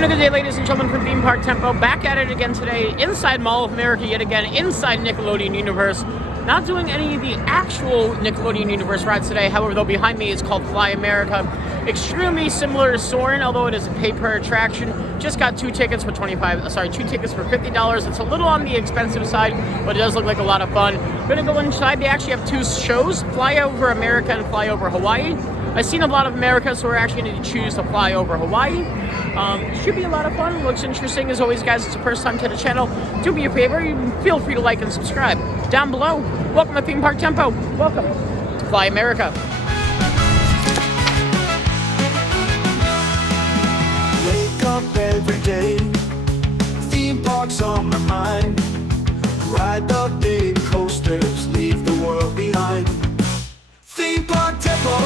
And a good day, ladies and gentlemen, from Theme Park Tempo. Back at it again today, inside Mall of America yet again, inside Nickelodeon Universe. Not doing any of the actual Nickelodeon Universe rides today. However, though, behind me is called Fly America. Extremely similar to Soarin', although it is a pay-per attraction. Just got two tickets for $50. It's a little on the expensive side, but it does look like a lot of fun. Gonna go inside. They actually have two shows, FlyOver America and FlyOver Hawaii. I've seen a lot of America, so we're actually going to choose to fly over Hawaii. Should be a lot of fun. Looks interesting. As always, guys, it's the first time to the channel. Do me a favor. Feel free to like and subscribe. Down below, welcome to Theme Park Tempo. Welcome to Fly America. Wake up every day, theme parks on my mind. Ride the big coasters, leave the world behind. Theme Park Tempo,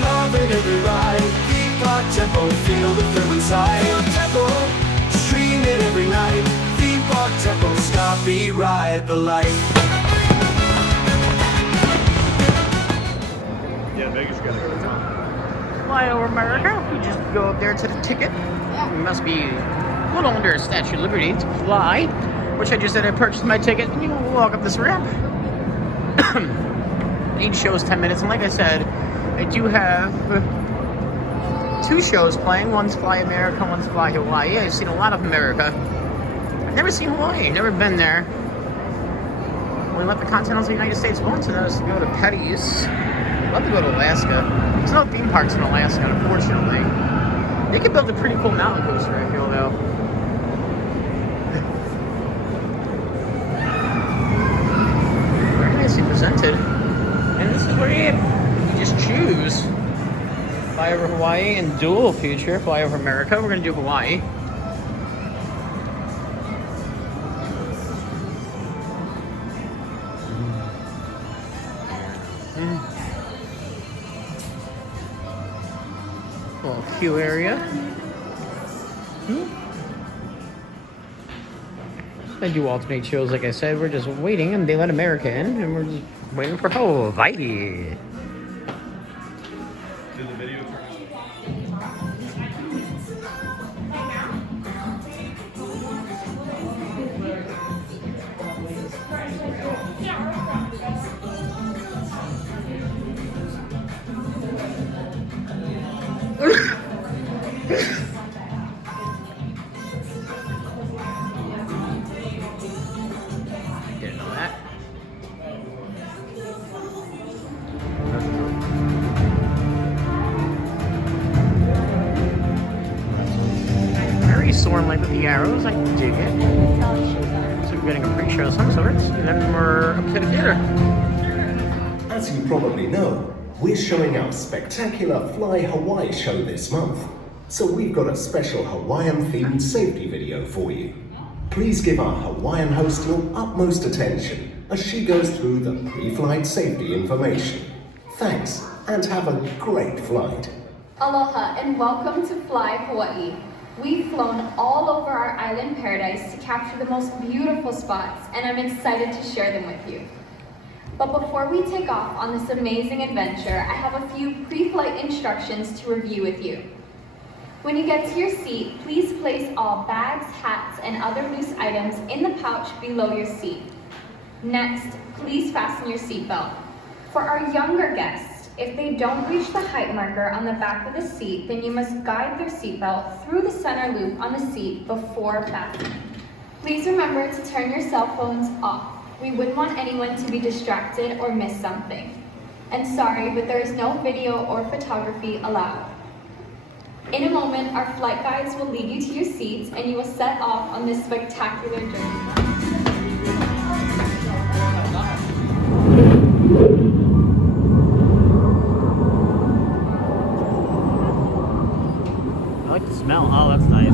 loving every ride. Theme Park Tempo, feel the thrill inside. Theme Tempo, stream it every night. Theme Park Tempo, stop, be, ride the light. Yeah, Vegas got to go to town. FlyOver America. You just go up there to the ticket. It must be a little under Statue of Liberty to fly, which I just did. I purchased my ticket, and you walk up this ramp. Each show is 10 minutes, and like I said, I do have two shows playing. One's Fly America, one's Fly Hawaii. I've seen a lot of America. I've never seen Hawaii, never been there. We left the continental United States once, and that was to go to Petty's. I'd love to go to Alaska. There's no theme parks in Alaska, unfortunately. They could build a pretty cool mountain coaster, I feel, though. Very nicely presented. And this is where you just choose FlyOver Hawaii and dual feature FlyOver America. We're going to do Hawaii. Little queue area. They do alternate shows, like I said. We're just waiting, and they let America in, and we're just waiting for Hawaii. Did the video turn Didn't know that. Very Soarin'-like with the arrows. I dig it. So we're getting a pre-show of some sorts, and then we're up to the theater. As you probably know, we're showing our spectacular Fly Hawaii show this month. So we've got a special Hawaiian-themed safety video for you. Please give our Hawaiian host your utmost attention as she goes through the pre-flight safety information. Thanks, and have a great flight. Aloha and welcome to Fly Hawaii. We've flown all over our island paradise to capture the most beautiful spots, and I'm excited to share them with you. But before we take off on this amazing adventure, I have a few pre-flight instructions to review with you. When you get to your seat, please place all bags, hats, and other loose items in the pouch below your seat. Next, please fasten your seatbelt. For our younger guests, if they don't reach the height marker on the back of the seat, then you must guide their seatbelt through the center loop on the seat before fastening. Please remember to turn your cell phones off. We wouldn't want anyone to be distracted or miss something. And sorry, but there is no video or photography allowed. In a moment, our flight guides will lead you to your seats and you will set off on this spectacular journey. I like the smell. Oh, that's nice.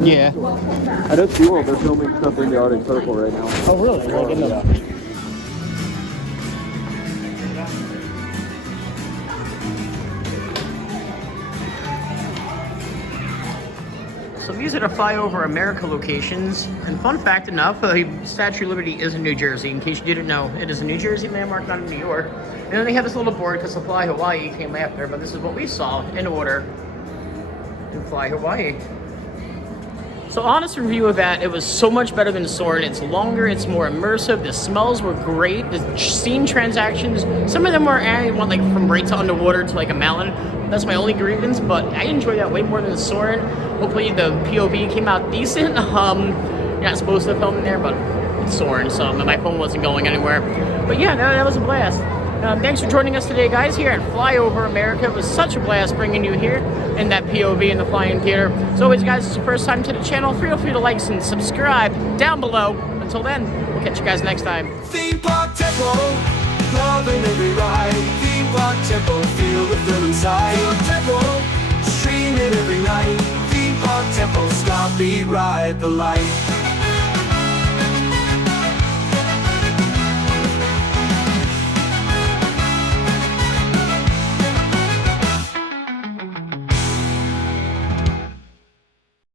Yeah. I know SeaWorld, they're filming stuff in the Arctic Circle right now. Oh, really? Like in the... So these are the FlyOver America locations. And fun fact enough, the Statue of Liberty is in New Jersey. In case you didn't know, it is a New Jersey landmark, not in New York. And then they have this little board because the Fly Hawaii came after, but this is what we saw in order in Fly Hawaii. So honest review of that, it was so much better than Soarin'. It's longer, it's more immersive, the smells were great, the scene transactions, some of them were, I want like from right to underwater to like a mountain. That's my only grievance, but I enjoy that way more than the Soarin'. Hopefully the POV came out decent. You're not supposed to film in there, but it's Soarin', so my phone wasn't going anywhere. But yeah, no, that was a blast. Thanks for joining us today, guys, here at FlyOver America. It was such a blast bringing you here in that POV in the Flying Theater. As always, guys, it's your first time to the channel. Feel free to like and subscribe down below. Until then, we'll catch you guys next time. Theme Park Temple, loving every ride. Theme Park Temple, feel the thrill inside. Theme Park Temple, stream it every night. Theme Park Temple, stop, beat, ride the light.